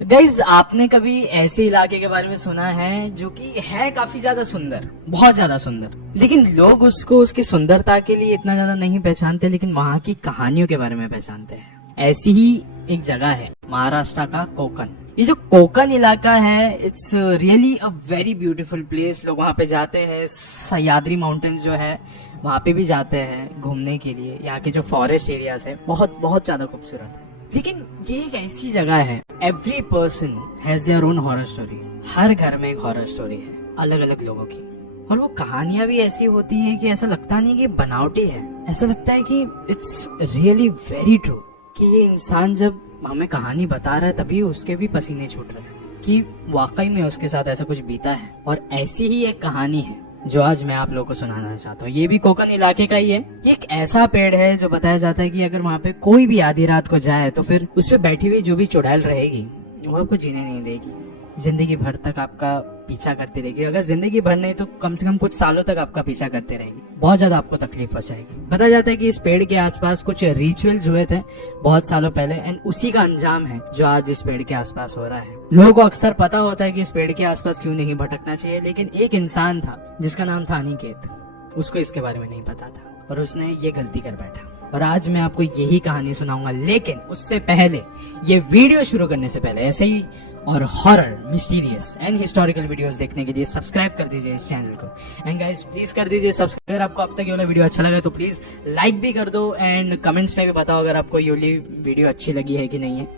Guys, आपने कभी ऐसे इलाके के बारे में सुना है जो कि है काफी ज्यादा सुंदर, बहुत ज्यादा सुंदर, लेकिन लोग उसको उसकी सुंदरता के लिए इतना ज्यादा नहीं पहचानते, लेकिन वहाँ की कहानियों के बारे में पहचानते हैं। ऐसी ही एक जगह है महाराष्ट्र का कोकन। ये जो कोकन इलाका है, it's really a very beautiful place. लोग वहाँ पे जाते हैं, सह्याद्री माउंटेन्स जो है वहाँ पे भी जाते हैं घूमने के लिए। यहाँ के जो फॉरेस्ट एरियाज है बहुत बहुत ज्यादा खूबसूरत है। लेकिन ये एक ऐसी जगह है, every person has their own horror story. हर घर में एक हॉरर स्टोरी है अलग अलग लोगों की, और वो कहानियां भी ऐसी होती है कि ऐसा लगता नहीं कि बनावटी है, ऐसा लगता है कि इट्स रियली वेरी ट्रू, कि ये इंसान जब हमें कहानी बता रहा है तभी उसके भी पसीने छूट रहे हैं कि वाकई में उसके साथ ऐसा कुछ बीता है। और ऐसी ही एक कहानी है जो आज मैं आप लोगों को सुनाना चाहता हूँ। ये भी कोकन इलाके का ही है। ये एक ऐसा पेड़ है जो बताया जाता है कि अगर वहाँ पे कोई भी आधी रात को जाए तो फिर उस पे बैठी हुई जो भी चुड़ैल रहेगी वो आपको जीने नहीं देगी, जिंदगी भर तक आपका पीछा करती रहेगी। अगर जिंदगी भर नहीं तो कम से कम कुछ सालों तक आपका पीछा करते रहेगी, बहुत ज्यादा आपको तकलीफ पहुंचाएगी। बताया जाता है कि इस पेड़ के आसपास कुछ रिचुअल्स हुए थे बहुत सालों पहले, एंड उसी का अंजाम है जो आज इस पेड़ के आसपास हो रहा है। लोगों को अक्सर पता होता है कि इस पेड़ के आसपास क्यों नहीं भटकना चाहिए, लेकिन एक इंसान था जिसका नाम था अनिकेत, उसको इसके बारे में नहीं पता था और उसने ये गलती कर बैठा। और आज मैं आपको यही कहानी सुनाऊंगा, लेकिन उससे पहले, ये वीडियो शुरू करने से पहले, ऐसे ही और horror, mysterious and historical videos देखने के लिए सब्सक्राइब कर दीजिए इस चैनल को। एंड गाइस प्लीज कर दीजिए सब्सक्राइब। अगर आपको अब तक ये वाला वीडियो अच्छा लगा तो प्लीज लाइक भी कर दो, एंड कमेंट्स में भी बताओ अगर आपको ये वाली वीडियो अच्छी लगी है कि नहीं है।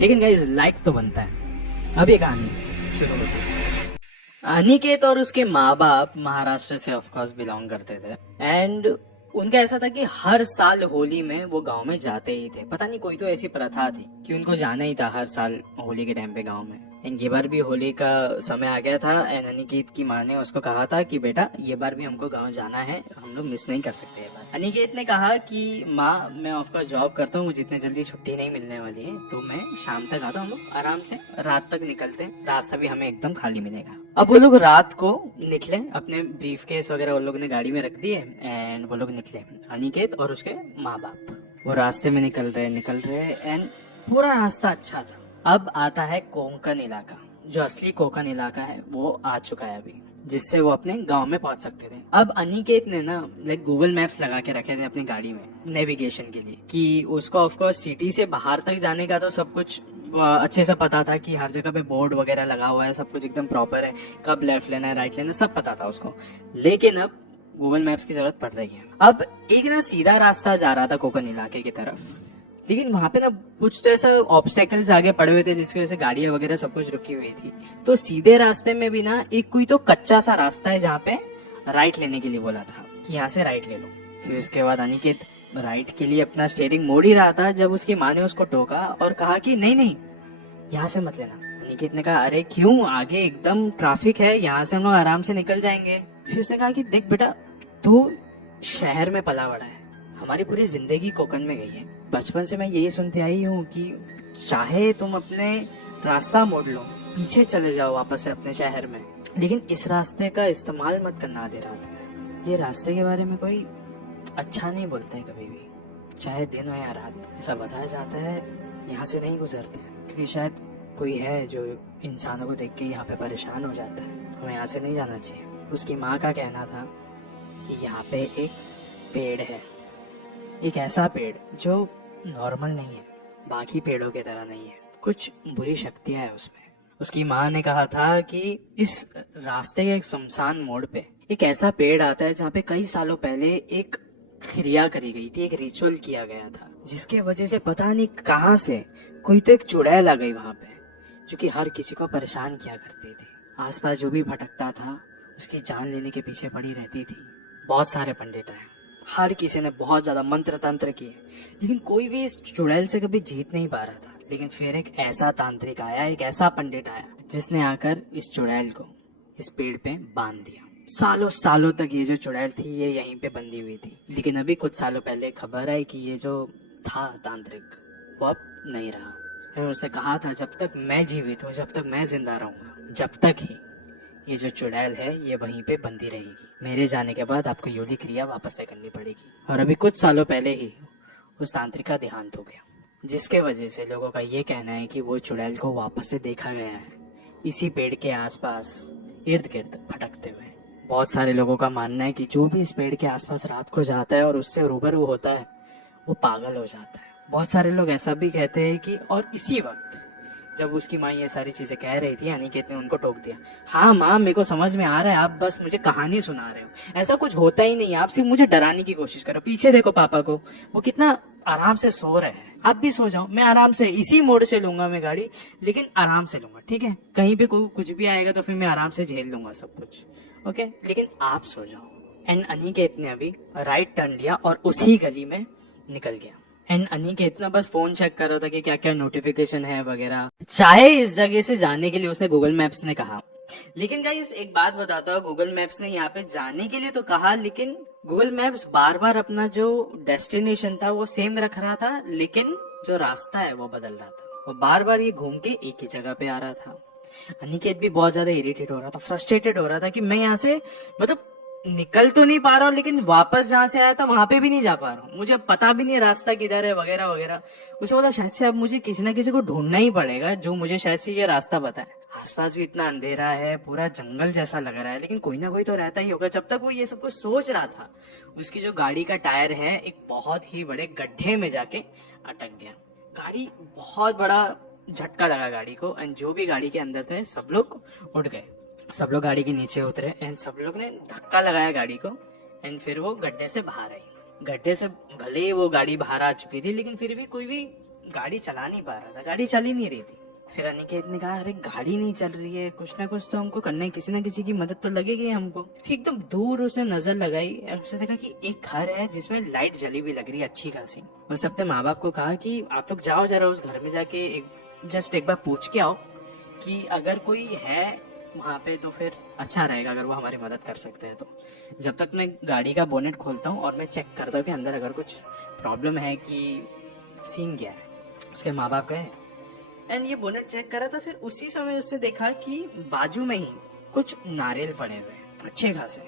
लेकिन गाइस लाइक तो बनता है। अब ये कहानी शुरू होती है। अनिकेत और उसके माँ बाप महाराष्ट्र से ऑफकोर्स बिलोंग करते थे, एंड उनका ऐसा था कि हर साल होली में वो गांव में जाते ही थे। पता नहीं कोई तो ऐसी प्रथा थी कि उनको जाना ही था हर साल होली के टाइम पे गांव में। एंड ये बार भी होली का समय आ गया था, एंड अनिकेत की माँ ने उसको कहा था कि बेटा ये बार भी हमको गांव जाना है, हम लोग मिस नहीं कर सकते ये बार। अनिकेत ने कहा कि माँ मैं ऑफकोर्स जॉब करता हूँ, मुझे इतने जल्दी छुट्टी नहीं मिलने वाली है, तो मैं शाम तक आता हूँ, हम लोग आराम से रात तक निकलते हैं, रास्ता भी हमें एकदम खाली मिलेगा। अब वो लोग रात को निकले, अपने ब्रीफ केस वगैरह वो लोग ने गाड़ी में रख दिए, एंड वो लोग निकले, अनिकेत और उसके माँ बाप। वो रास्ते में निकल रहे एंड पूरा रास्ता अच्छा था। अब आता है कोंकण इलाका, जो असली कोंकण इलाका है वो आ चुका है अभी, जिससे वो अपने गांव में पहुंच सकते थे। अब अनिकेत ने ना गूगल मैप्स लगा के रखे थे अपनी गाड़ी में नेविगेशन के लिए, कि उसको ऑफकोर्स सिटी से बाहर तक जाने का तो सब कुछ अच्छे से पता था, कि हर जगह पे बोर्ड वगैरह लगा हुआ है, सब कुछ एकदम प्रॉपर है, कब लेफ्ट लेना है राइट लेना है, सब पता था उसको। लेकिन अब गूगल मैप्स की जरूरत पड़ रही है। अब एक ना सीधा रास्ता जा रहा था कोकन इलाके की तरफ, लेकिन वहां पे ना कुछ तो ऐसा ऑब्स्टेकल्स आगे पड़े हुए थे जिसकी वजह से गाड़ियां वगैरह सब कुछ रुकी हुई थी। तो सीधे रास्ते में भी ना एक कोई तो कच्चा सा रास्ता है जहाँ पे राइट लेने के लिए बोला था कि यहाँ से राइट ले लो। फिर उसके बाद अनिकेत राइट के लिए अपना स्टीयरिंग मोड़ ही रहा था जब उसकी माँ ने उसको टोका और कहा कि नहीं नहीं यहाँ से मत लेना। अनिकेत ने कहा अरे क्यों, आगे एकदम ट्रैफिक है, यहाँ से हम लोग आराम से निकल जाएंगे। फिर उसने कहा कि देख बेटा, तू शहर में पला बड़ा है, हमारी पूरी जिंदगी कोकन में गई है। बचपन से मैं यही सुनते आई हूँ कि चाहे तुम अपने रास्ता मोड़ लो, पीछे चले जाओ वापस से अपने शहर में, लेकिन इस रास्ते का इस्तेमाल मत करना आधी रात में। ये रास्ते के बारे में कोई अच्छा नहीं बोलते हैं कभी भी, चाहे दिन हो या रात। ऐसा बताया जाता है यहाँ से नहीं गुजरते हैं, क्योंकि शायद कोई है जो इंसानों को देख के यहाँ पे परेशान हो जाता है, हमें यहाँ से नहीं जाना चाहिए। उसकी माँ का कहना था कि यहाँ पे एक पेड़ है, एक ऐसा पेड़ जो नॉर्मल नहीं है, बाकी पेड़ों की तरह नहीं है, कुछ बुरी शक्तियां हैं उसमें। उसकी माँ ने कहा था कि इस रास्ते के एक सुनसान मोड़ पे एक ऐसा पेड़ आता है जहाँ पे कई सालों पहले एक क्रिया करी गई थी, एक रिचुअल किया गया था, जिसके वजह से पता नहीं कहाँ से कोई तो एक चुड़ैल आ गई वहां पे, जो कि हर किसी को परेशान किया करती थी। आसपास जो भी भटकता था उसकी जान लेने के पीछे पड़ी रहती थी। बहुत सारे पंडित आए, हर किसी ने बहुत ज्यादा मंत्र तंत्र किए, लेकिन कोई भी इस चुड़ैल से कभी जीत नहीं पा रहा था। लेकिन फिर एक ऐसा तांत्रिक आया, एक ऐसा पंडित आया, जिसने आकर इस चुड़ैल को इस पेड़ पे बांध दिया। सालों सालों तक ये जो चुड़ैल थी ये यहीं पे बंधी हुई थी, लेकिन अभी कुछ सालों पहले खबर आई कि ये जो था तांत्रिक वो अब नहीं रहा। मैंने उससे कहा था जब तक मैं जीवित हूँ, जब तक मैं जिंदा रहूंगा, जब तक ही ये जो चुड़ैल है ये वहीं पे बंधी रहेगी। मेरे जाने के बाद आपको योली क्रिया वापस से करनी पड़ेगी। और अभी कुछ सालों पहले ही उस तांत्रिक का देहांत हो गया। जिसके वजह से लोगों का ये कहना है कि वो चुड़ैल को वापस से देखा गया है इसी पेड़ के आसपास इर्द गिर्द भटकते हुए। बहुत सारे लोगों का मानना है कि जो भी इस पेड़ के आसपास रात को जाता है और उससे रूबरू होता है वो पागल हो जाता है। बहुत सारे लोग ऐसा भी कहते हैं कि और इसी वक्त जब उसकी माँ ये सारी चीजें कह रही थी अनिकेत ने उनको टोक दिया, हाँ माँ मेरे को समझ में आ रहा है, आप बस मुझे कहानी सुना रहे हो, ऐसा कुछ होता ही नहीं, आप सिर्फ मुझे डराने की कोशिश करो। पीछे देखो पापा को, वो कितना आराम से सो रहे हैं, आप भी सो जाओ, मैं आराम से इसी मोड़ से लूंगा मैं गाड़ी, लेकिन आराम से लूंगा, ठीक है, कहीं पे कुछ भी आएगा तो फिर मैं आराम से झेल लूंगा सब कुछ, ओके, लेकिन आप सो जाओ। एंड अनिकेत ने अभी राइट टर्न लिया और उसी गली में निकल गया। एंड अनिकेत ना बस फोन चेक कर रहा था कि क्या क्या नोटिफिकेशन है वगैरह, चाहे इस जगह से जाने के लिए उसने गूगल मैप्स ने कहा। लेकिन गाइस एक बात बताता हूँ, गूगल मैप्स ने यहाँ पे जाने के लिए तो कहा, लेकिन गूगल मैप्स बार बार अपना जो डेस्टिनेशन था वो सेम रख रहा था, लेकिन जो रास्ता है वो बदल रहा था, वो बार बार ये घूम के एक ही जगह पे आ रहा था। अनिकेत भी बहुत ज्यादा इरिटेट हो रहा था, फ्रस्ट्रेटेड हो रहा था कि मैं यहाँ से मतलब निकल तो नहीं पा रहा हूँ, लेकिन वापस जहाँ से आया था वहां पे भी नहीं जा पा रहा हूँ, मुझे पता भी नहीं रास्ता किधर है वगैरह वगैरह। उसे बोला शायद से अब मुझे किसी ना किसी को ढूंढना ही पड़ेगा जो मुझे शायद से ये रास्ता बताए। आसपास भी इतना अंधेरा है, पूरा जंगल जैसा लग रहा है, लेकिन कोई ना कोई तो रहता ही होगा। जब तक वो ये सब कुछ सोच रहा था, उसकी जो गाड़ी का टायर है एक बहुत ही बड़े गड्ढे में जाके अटक गया। गाड़ी बहुत बड़ा झटका लगा गाड़ी को, एंड जो भी गाड़ी के अंदर थे सब लोग उठ गए, सब लोग गाड़ी के नीचे उतरे, एंड सब लोग ने धक्का लगाया गाड़ी को, एंड फिर वो गड्ढे से बाहर आई। गड्ढे से भले ही वो गाड़ी बाहर आ चुकी थी, लेकिन फिर भी कोई भी गाड़ी चला नहीं पा रहा था, गाड़ी चल ही नहीं रही थी। फिर अनिकेत ने कहा अरे गाड़ी नहीं चल रही है, कुछ ना कुछ तो हमको करना है, किसी ना किसी की मदद तो लगेगी हमको। फिर एकदम दूर उसने नजर लगाई, उसने देखा कि एक घर है जिसमें लाइट जली हुई लग रही है अच्छी खासी। उसने अपने माँ बाप को कहा कि आप लोग जाओ जरा उस घर में जाके जस्ट एक बार पूछ के आओ कि अगर कोई है वहाँ पे तो फिर अच्छा रहेगा, अगर वो हमारी मदद कर सकते हैं तो। जब तक मैं गाड़ी का बोनेट खोलता हूँ और मैं चेक करता हूँ कि अंदर अगर कुछ प्रॉब्लम है कि सीन क्या है। उसके माँ बाप गए एंड ये बोनेट चेक करा था। फिर उसी समय उसने देखा कि बाजू में ही कुछ नारियल पड़े हुए अच्छे खासे।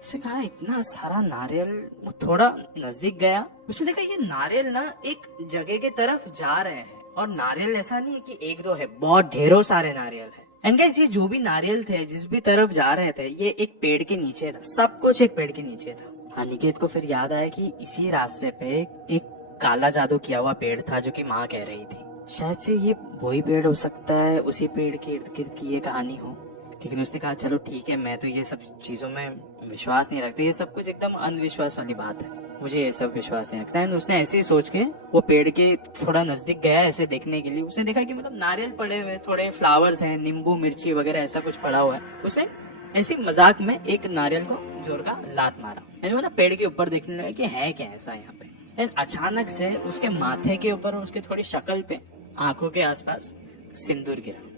उसने कहा इतना सारा नारियल। वो थोड़ा नजदीक गया, उसने देखा ये नारियल ना एक जगह की तरफ जा रहे हैं, और नारियल ऐसा नहीं है कि एक दो है, बहुत ढेरों सारे नारियल है। एंड गाइस ये जो भी नारियल थे जिस भी तरफ जा रहे थे ये एक पेड़ के नीचे था, सब कुछ एक पेड़ के नीचे था। अनिकेत को फिर याद आया कि इसी रास्ते पे एक काला जादू किया हुआ पेड़ था जो कि माँ कह रही थी, शायद से ये वही पेड़ हो सकता है, उसी पेड़ के इर्द गिर्द की ये कहानी हो। लेकिन उसने कहा चलो ठीक है, मैं तो ये सब चीजों में विश्वास नहीं रखती, ये सब कुछ एकदम अंधविश्वास वाली बात है, मुझे ये सब विश्वास नहीं रखता है। उसने ऐसे ही सोच के वो पेड़ के थोड़ा नजदीक गया ऐसे देखने के लिए। उसने देखा कि मतलब नारियल पड़े हुए, थोड़े फ्लावर्स हैं, नींबू मिर्ची वगैरह ऐसा कुछ पड़ा हुआ है। उसने ऐसे मजाक में एक नारियल को जोर का लात मारा, मतलब पेड़ के ऊपर देखने लगा कि है क्या ऐसा यहाँ पे। एंड अचानक से उसके माथे के ऊपर, उसके थोड़ी शक्ल पे, आंखों के आसपास सिंदूर गिरा।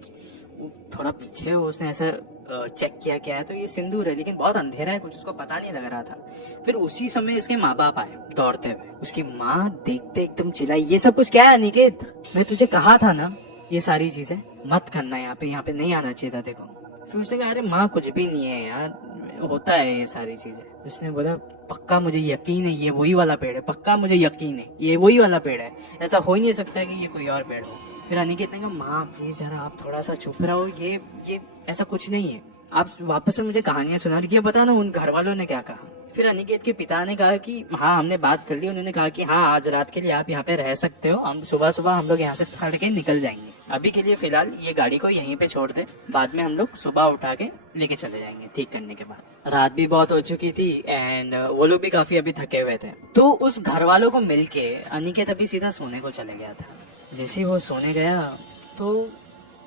थोड़ा पीछे उसने ऐसा चेक किया क्या है, तो ये सिंदूर है, लेकिन बहुत अंधेरा है, कुछ उसको पता नहीं लग रहा था। फिर उसी समय इसके माँ बाप आए दौड़ते हुए। उसकी माँ देखते एकदम चिल्लाई, ये सब कुछ क्या है अनिकेत, मैं तुझे कहा था ना ये सारी चीजें मत करना, यहाँ पे नहीं आना चाहिए था देखो। फिर उसने कहा अरे माँ कुछ भी नहीं है यार, होता है ये सारी चीजें। उसने बोला पक्का मुझे यकीन है ये वही वाला पेड़ है, पक्का मुझे यकीन है ये वही वाला पेड़ है, ऐसा हो ही नहीं सकता कि ये कोई और पेड़ हो। फिर अनिकेत ने कहा माँ प्लीज जरा आप थोड़ा सा चुप रहो, ये ऐसा कुछ नहीं है, आप वापस से मुझे कहानियां सुना रही है, बता ना उन घर वालों ने क्या कहा। फिर अनिकेत के पिता ने कहा कि हाँ हमने बात कर ली, उन्होंने कहा कि हाँ आज रात के लिए आप यहाँ पे रह सकते हो, हम सुबह सुबह हम लोग यहाँ से खड़ के निकल जाएंगे, अभी के लिए फिलहाल ये गाड़ी को यहीं पे छोड़ दे, बाद में हम लोग सुबह उठा के लेके चले जाएंगे ठीक करने के बाद। रात भी बहुत हो चुकी थी एंड वो लोग भी काफी अभी थके हुए थे। तो उस घर वालों को मिलके अनिकेत अभी सीधा सोने को चले गया था। जैसे ही वो सोने गया तो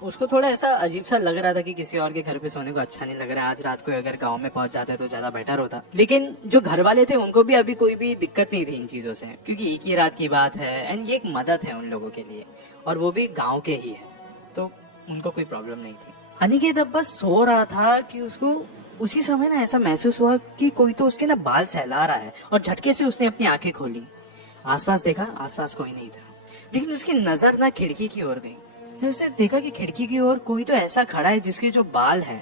उसको थोड़ा ऐसा अजीब सा लग रहा था कि किसी और के घर पे सोने को अच्छा नहीं लग रहा है, आज रात को अगर गांव में पहुंच जाते तो ज्यादा बेटर होता। लेकिन जो घर वाले थे उनको भी अभी कोई भी दिक्कत नहीं थी इन चीजों से, क्योंकि एक ही रात की बात है एंड ये एक मदद है उन लोगों के लिए, और वो भी गाँव के ही है, तो उनको कोई प्रॉब्लम नहीं थी। अनिकेत अब बस सो रहा था कि उसको उसी समय ना ऐसा महसूस हुआ कि कोई तो उसके ना बाल सहला रहा है, और झटके से उसने अपनी आंखें खोली, आसपास देखा, आसपास कोई नहीं था, लेकिन उसकी नजर ना खिड़की की ओर गई। फिर उसने देखा कि खिड़की की ओर कोई तो ऐसा खड़ा है जिसके जो बाल हैं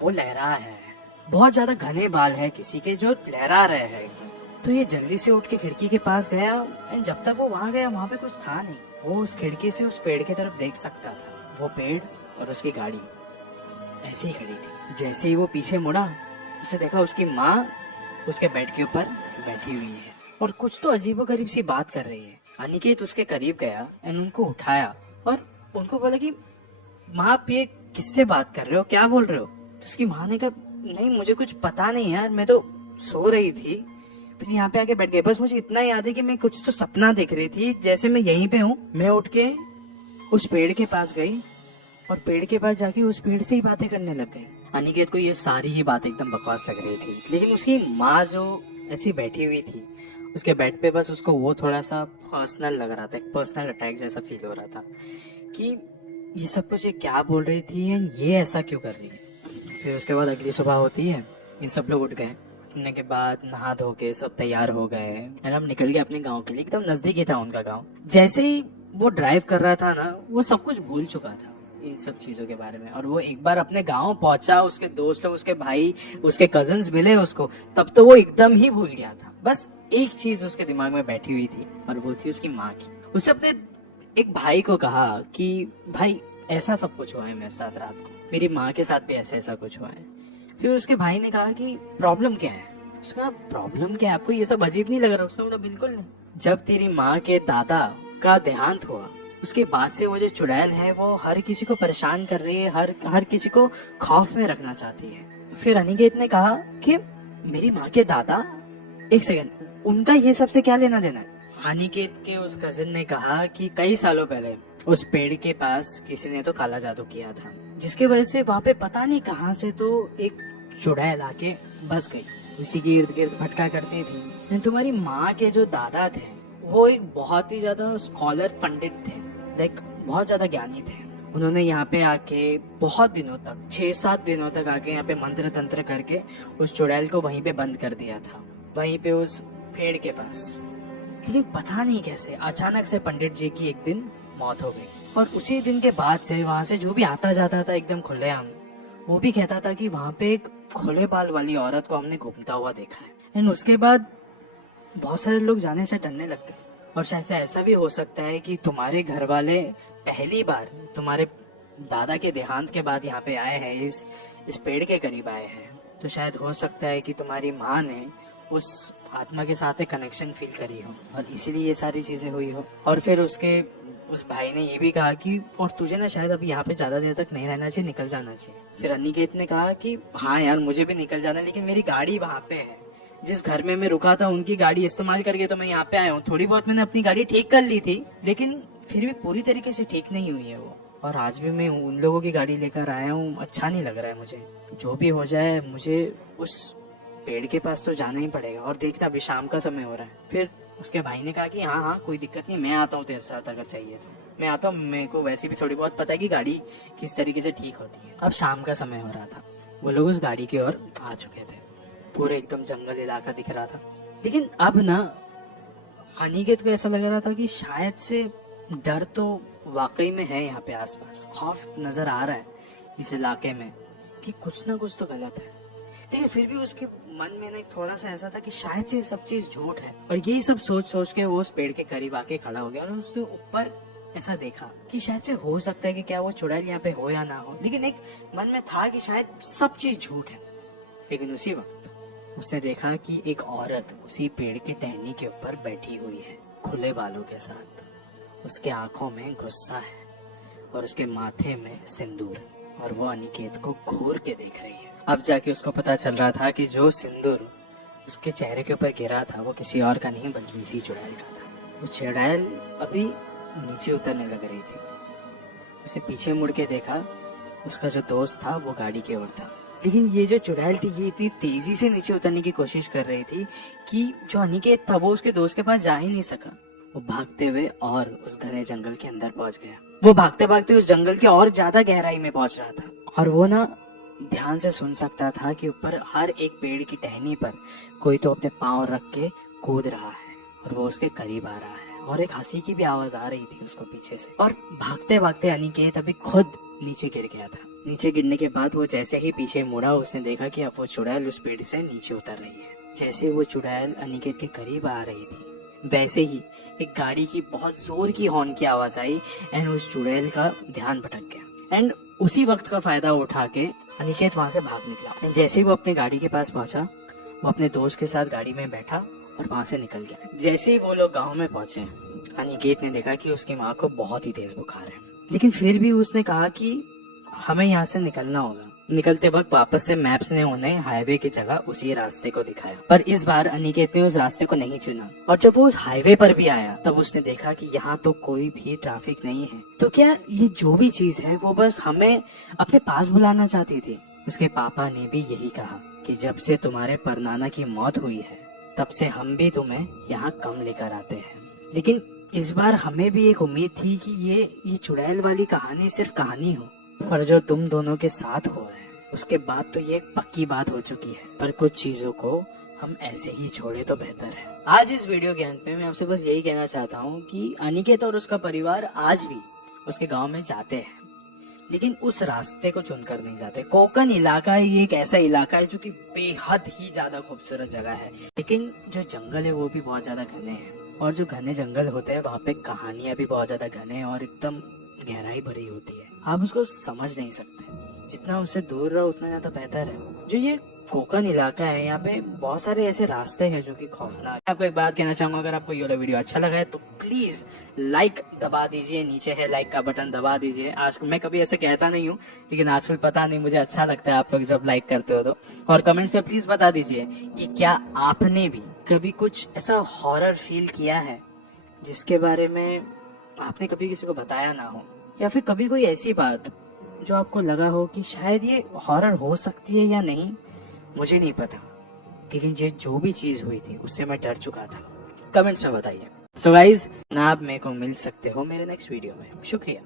वो लहरा है, बहुत ज्यादा घने बाल है किसी के जो लहरा रहे हैं। तो ये जल्दी से उठ के खिड़की के पास गया एंड जब तक वो वहां गया वहां पे कुछ था नहीं। वो उस खिड़की से उस पेड़ की तरफ देख सकता था। वो पेड़ और उसकी गाड़ी ऐसे ही खड़ी थी। जैसे ही वो पीछे मुड़ा, उसे देखा उसकी माँ उसके बेड के ऊपर बैठी हुई है और कुछ तो अजीबोगरीब सी बात कर रही है। अनिकेत उसके करीब गया एंड उनको उठाया और उनको बोला कि माँ आप ये किससे बात कर रहे हो, क्या बोल रहे हो? तो उसकी माँ ने कहा नहीं मुझे कुछ पता नहीं यार, मैं तो सो रही थी, फिर यहाँ पे आके बैठ गई। बस मुझे इतना याद है कि मैं कुछ तो सपना देख रही थी, जैसे मैं यहीं पे हूँ। मैं उठ के उस पेड़ के पास गई और पेड़ के पास जाके उस पेड़ से ही बातें करने लग गई। अनिकेत को ये सारी ही बातें एकदम बकवास लग रही थी, लेकिन उसकी माँ जो ऐसी बैठी हुई थी उसके बेड पे, बस उसको वो थोड़ा सा पर्सनल लग रहा था, एक पर्सनल अटैक जैसा फील हो रहा था कि ये सब कुछ ये क्या बोल रही थी एंड ये ऐसा क्यों कर रही है। फिर उसके बाद अगली सुबह होती है, ये सब लोग उठ गए। उठने के बाद नहा धो के सब तैयार हो गए एंड हम निकल गए अपने गांव के लिए। एकदम नजदीक ही था उनका गांव। जैसे ही वो ड्राइव कर रहा था ना, वो सब कुछ भूल चुका था इन सब चीजों के बारे में। और वो एक बार अपने गांव पहुंचा, उसके दोस्त लोग, उसके भाई, उसके कजन्स मिले उसको, तब तो वो एकदम ही भूल गया था। बस एक चीज उसके दिमाग में बैठी हुई थी और वो थी उसकी माँ की। उसने अपने एक भाई को कहा कि भाई ऐसा सब कुछ हुआ है मेरे साथ रात को, मेरी माँ के साथ भी ऐसा ऐसा कुछ हुआ है। फिर उसके भाई ने कहा कि प्रॉब्लम क्या है? उसका प्रॉब्लम क्या है, आपको ये सब अजीब नहीं लग रहा? उसने बोला बिल्कुल नहीं, जब तेरी माँ के दादा का देहांत हुआ उसके बाद से वो जो चुड़ैल है वो हर किसी को परेशान कर रही है, हर किसी को खौफ में रखना चाहती है। फिर अनिकेत ने कहा कि मेरी माँ के दादा, एक सेकंड, उनका ये सबसे क्या लेना देना है? अनिकेत के उस कजिन ने कहा कि कई सालों पहले उस पेड़ के पास किसी ने तो काला जादू किया था, जिसके वजह से वहाँ पे पता नहीं कहाँ से तो एक चुड़ैल आके बस गई, उसी के इर्द गिर्द भटका करती थी। तुम्हारी माँ के जो दादा थे वो एक बहुत ही ज्यादा स्कॉलर पंडित थे, लाइक बहुत ज्यादा ज्ञानी थे। उन्होंने यहाँ पे आके बहुत दिनों तक, 6-7 दिनों तक आके यहाँ पे मंत्र तंत्र करके उस चुड़ैल को वहीं पे बंद कर दिया था, वहीं पे उस पेड़ के पास। लेकिन पता नहीं कैसे अचानक से पंडित जी की एक दिन मौत हो गई और उसी दिन के बाद से वहां से जो भी आता जाता था एकदम खुलेआम, वो भी कहता था कि वहां पे एक खुले बाल वाली औरत को हमने घूमता हुआ देखा है। एंड उसके बाद बहुत सारे लोग जाने से डरने लग गए। और शायद से ऐसा भी हो सकता है कि तुम्हारे घर वाले पहली बार तुम्हारे दादा के देहांत के बाद यहाँ पे आए हैं, इस पेड़ के करीब आए हैं, तो शायद हो सकता है कि तुम्हारी माँ ने उस आत्मा के साथ एक कनेक्शन फील करी हो और इसीलिए ये सारी चीजें हुई हो। और फिर उस भाई ने ये भी कहा कि और तुझे ना शायद अभी यहाँ पे ज्यादा देर तक नहीं रहना चाहिए, निकल जाना चाहिए। फिर अनिकेत ने कहा कि हाँ यार मुझे भी निकल जाना, लेकिन मेरी गाड़ी वहाँ पे है, जिस घर में मैं रुका था उनकी गाड़ी इस्तेमाल करके तो मैं यहाँ पे आया हूँ। थोड़ी बहुत मैंने अपनी गाड़ी ठीक कर ली थी, लेकिन फिर भी पूरी तरीके से ठीक नहीं हुई है वो, और आज भी मैं उन लोगों की गाड़ी लेकर आया हूँ। अच्छा नहीं लग रहा है मुझे, जो भी हो जाए मुझे उस पेड़ के पास तो जाना ही पड़ेगा। और देखना अभी शाम का समय हो रहा है। फिर उसके भाई ने कहा कि हाँ हाँ कोई दिक्कत नहीं, मैं आता हूँ तेरे साथ, अगर चाहिए तो मैं आता हूँ, मेरे को वैसे भी थोड़ी बहुत पता है कि गाड़ी किस तरीके से ठीक होती है। अब शाम का समय हो रहा था, वो लोग उस गाड़ी की ओर आ चुके थे। पूरे एकदम जंगल इलाका दिख रहा था, लेकिन अब ना अनिकेत को ऐसा लग रहा था कि शायद से डर तो वाकई में है यहाँ पे आसपास, खौफ नजर आ रहा है इस इलाके में कि कुछ ना कुछ तो गलत है। लेकिन फिर भी उसके मन में ना थोड़ा सा ऐसा था कि शायद से सब चीज झूठ है। और यही सब सोच सोच के वो उस पेड़ के करीब आके खड़ा हो गया और उसके ऊपर ऐसा देखा कि शायद से हो सकता है कि क्या वो चुड़ैल यहाँ पे हो या ना हो, लेकिन एक मन में था कि शायद सब चीज झूठ है। लेकिन उसी वक्त उसने देखा कि एक औरत उसी पेड़ के टहनी के ऊपर बैठी हुई है, खुले बालों के साथ। उसके आंखों में गुस्सा है और उसके माथे में सिंदूर, और वो अनिकेत को घूर के देख रही है। अब जाके उसको पता चल रहा था कि जो सिंदूर उसके चेहरे के ऊपर गिरा था वो किसी और का नहीं बल्कि इसी चुड़ैल का था। वो चुड़ैल अभी नीचे उतरने लग रही थी। उसे पीछे मुड़ के देखा, उसका जो दोस्त था वो गाड़ी की ओर था, लेकिन ये जो चुड़ैल थी ये इतनी तेजी से नीचे उतरने की कोशिश कर रही थी कि जो अनिकेत था वो उसके दोस्त के पास जा ही नहीं सका। वो भागते हुए और उस घने जंगल के अंदर पहुंच गया। वो भागते भागते उस जंगल के और ज्यादा गहराई में पहुंच रहा था, और वो ना ध्यान से सुन सकता था कि ऊपर हर एक पेड़ की टहनी पर कोई तो अपने पांव रख के कूद रहा है और वो उसके करीब आ रहा है, और एक हंसी की भी आवाज आ रही थी उसको पीछे से। और भागते भागते अनिकेत अभी खुद नीचे गिर गया था। नीचे गिरने के बाद वो जैसे ही पीछे मुड़ा, उसने देखा कि अब वो चुड़ैल उस पेड़ से नीचे उतर रही है। जैसे वो चुड़ैल अनिकेत के करीब आ रही थी, वैसे ही एक गाड़ी की बहुत जोर की हॉर्न की आवाज आई एंड उस चुड़ैल का ध्यान भटक गया। एंड उसी वक्त का फायदा उठा के अनिकेत वहां से भाग निकला। एंड जैसे ही वो अपने गाड़ी के पास पहुंचा, वो अपने दोस्त के साथ गाड़ी में बैठा और वहां से निकल गया। जैसे ही वो लोग गाँव में पहुंचे, अनिकेत ने देखा कि उसकी माँ को बहुत ही तेज बुखार है, लेकिन फिर भी उसने कहा कि हमें यहाँ से निकलना होगा। निकलते वक्त वापस से मैप्स ने उन्हें हाईवे की जगह उसी रास्ते को दिखाया, पर इस बार अनिकेत ने उस रास्ते को नहीं चुना। और जब वो उस हाईवे पर भी आया, तब उसने देखा कि यहाँ तो कोई भी ट्रैफिक नहीं है। तो क्या ये जो भी चीज है वो बस हमें अपने पास बुलाना चाहती थी? उसके पापा ने भी यही कहा कि जब से तुम्हारे परनाना की मौत हुई है, तब से हम भी तुम्हें यहाँ कम लेकर आते हैं। लेकिन इस बार हमें भी एक उम्मीद थी कि ये चुड़ैल वाली कहानी सिर्फ कहानी हो, पर जो तुम दोनों के साथ हुआ है उसके बाद तो ये एक पक्की बात हो चुकी है। पर कुछ चीजों को हम ऐसे ही छोड़े तो बेहतर है। आज इस वीडियो के अंत में मैं आपसे बस यही कहना चाहता हूँ कि अनिकेत और उसका परिवार आज भी उसके गांव में जाते हैं, लेकिन उस रास्ते को चुनकर नहीं जाते। कोकण इलाका ये एक ऐसा इलाका है जो कि बेहद ही ज्यादा खूबसूरत जगह है, लेकिन जो जंगल है वो भी बहुत ज्यादा घने हैं। और जो घने जंगल होते हैं वहाँ पे कहानियां भी बहुत ज्यादा घने और एकदम गहराई भरी होती है। आप उसको समझ नहीं सकते। जितना उससे दूर रहो उतना ज्यादा बेहतर है। जो ये कोकण इलाका है, यहाँ पे बहुत सारे ऐसे रास्ते हैं जो कि खौफनाक। आपको एक बात कहना चाहूंगा, अगर आपको ये वाला वीडियो अच्छा लगा है तो प्लीज लाइक दबा दीजिए, नीचे है लाइक का बटन दबा दीजिए। आज मैं कभी ऐसे कहता नहीं हूँ, लेकिन आजकल पता नहीं मुझे अच्छा लगता है आप लोग जब लाइक करते हो तो। और कमेंट्स में प्लीज बता दीजिए कि क्या आपने भी कभी कुछ ऐसा हॉरर फील किया है जिसके बारे में आपने कभी किसी को बताया ना हो, या फिर कभी कोई ऐसी बात जो आपको लगा हो कि शायद ये हॉरर हो सकती है या नहीं, मुझे नहीं पता, लेकिन ये जो भी चीज हुई थी उससे मैं डर चुका था। कमेंट्स में बताइए। सो गाइज, ना आप मेरे को मिल सकते हो मेरे नेक्स्ट वीडियो में। शुक्रिया।